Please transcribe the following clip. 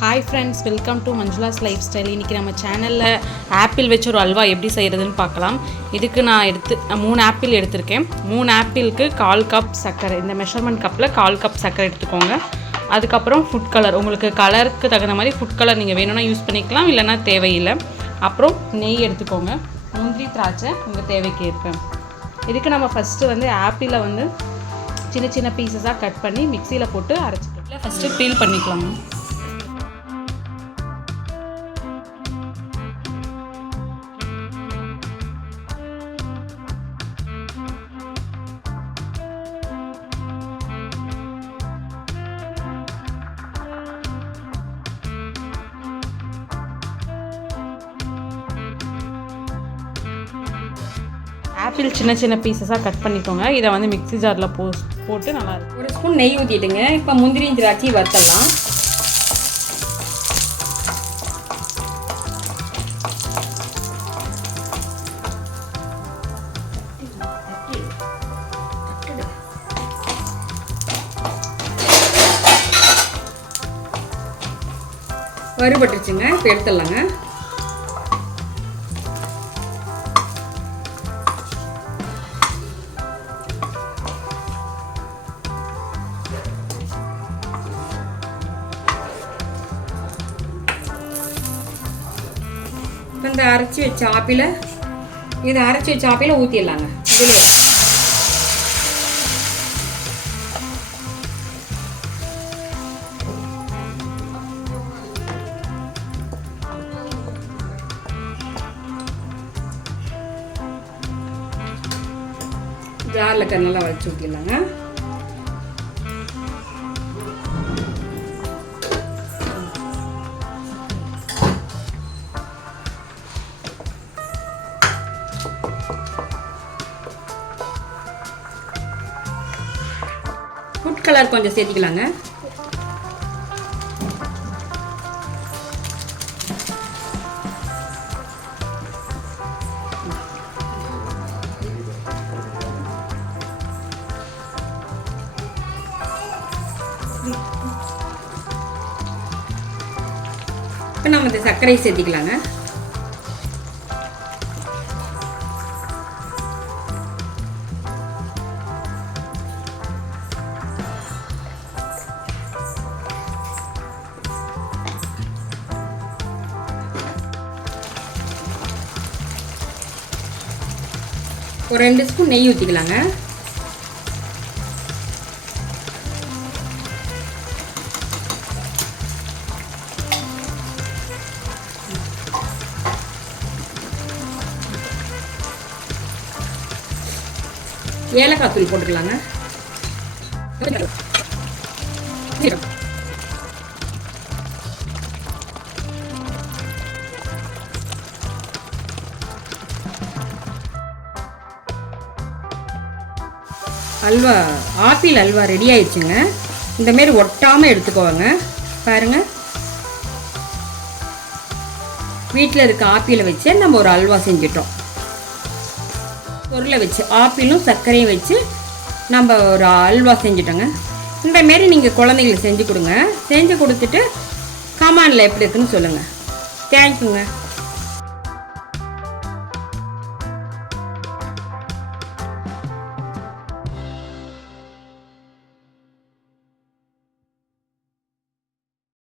Hi friends, welcome to Manjula's lifestyle. இன்றைக்கி நம்ம சேனலில் ஆப்பிள் வச்சு ஒரு அல்வா எப்படி செய்கிறதுன்னு பார்க்கலாம். இதுக்கு நான் 3 ஆப்பிள் எடுத்திருக்கேன். 3 ஆப்பிளுக்கு 1/4 கப் சர்க்கரை, இந்த மெஷர்மெண்ட் கப்பில் 1/4 கப் சர்க்கரை எடுத்துக்கோங்க. அதுக்கப்புறம் ஃபுட் கலர், உங்களுக்கு கலருக்கு தகுந்த மாதிரி ஃபுட் கலர் நீங்கள் வேணும்னா யூஸ் பண்ணிக்கலாம், இல்லைனா தேவையில்லை. அப்புறம் நெய் எடுத்துக்கோங்க, முந்திரி திராட்சை உங்கள் தேவைக்கு ஏற்பேன். இதுக்கு நம்ம ஃபஸ்ட்டு ஆப்பிளை சின்ன சின்ன பீசஸாக கட் பண்ணி மிக்சியில் போட்டு அரைச்சிக்கலாம். ஃபஸ்ட்டு பீல் பண்ணிக்கலாம். ஆப்பிள் சின்ன சின்ன பீசஸாக கட் பண்ணிக்கோங்க. இதை மிக்ஸி ஜாரில் போட்டு நல்லா இருக்கும். 1 ஸ்பூன் நெய் ஊற்றிட்டுங்க. இப்போ முந்திரியும் திராட்சை வறுத்தலாம். வறுபட்டுருச்சுங்க, இப்போ எடுத்துடலாங்க. இந்த அரைச்சி வச்ச ஆப்பிளை ஊற்றிடலாங்க. இதில் ஜாரில் நல்லா வச்சு ஊற்றிடலாங்க. ஃபுட் கலர் கொஞ்சம் சேர்த்திக்கலாங்க. இப்போ நம்ம இந்த சர்க்கரையை சேர்த்திக்கலாங்க. ஒரு 2 ஸ்பூன் நெய் ஊற்றிக்கலாங்க. ஏலக்காய் தூள் போட்டுக்கலாங்க. ஆப்பிள் அல்வா ரெடி ஆயிடுச்சுங்க. இந்தமாரி ஒட்டாமல் எடுத்துக்கோங்க. பாருங்கள், வீட்டில் இருக்க ஆப்பிளை வச்சு நம்ம ஒரு அல்வா செஞ்சிட்டோம். பொருளை வச்சு ஆப்பிளும் சர்க்கரையும் வச்சு நம்ம ஒரு அல்வா செஞ்சிட்டோங்க. இந்தமாரி நீங்கள் குழந்தைங்களுக்கு செஞ்சு கொடுங்க. செஞ்சு கொடுத்துட்டு கமெண்டில் எப்படி இருக்குன்னு சொல்லுங்கள். தேங்க்யூங்க.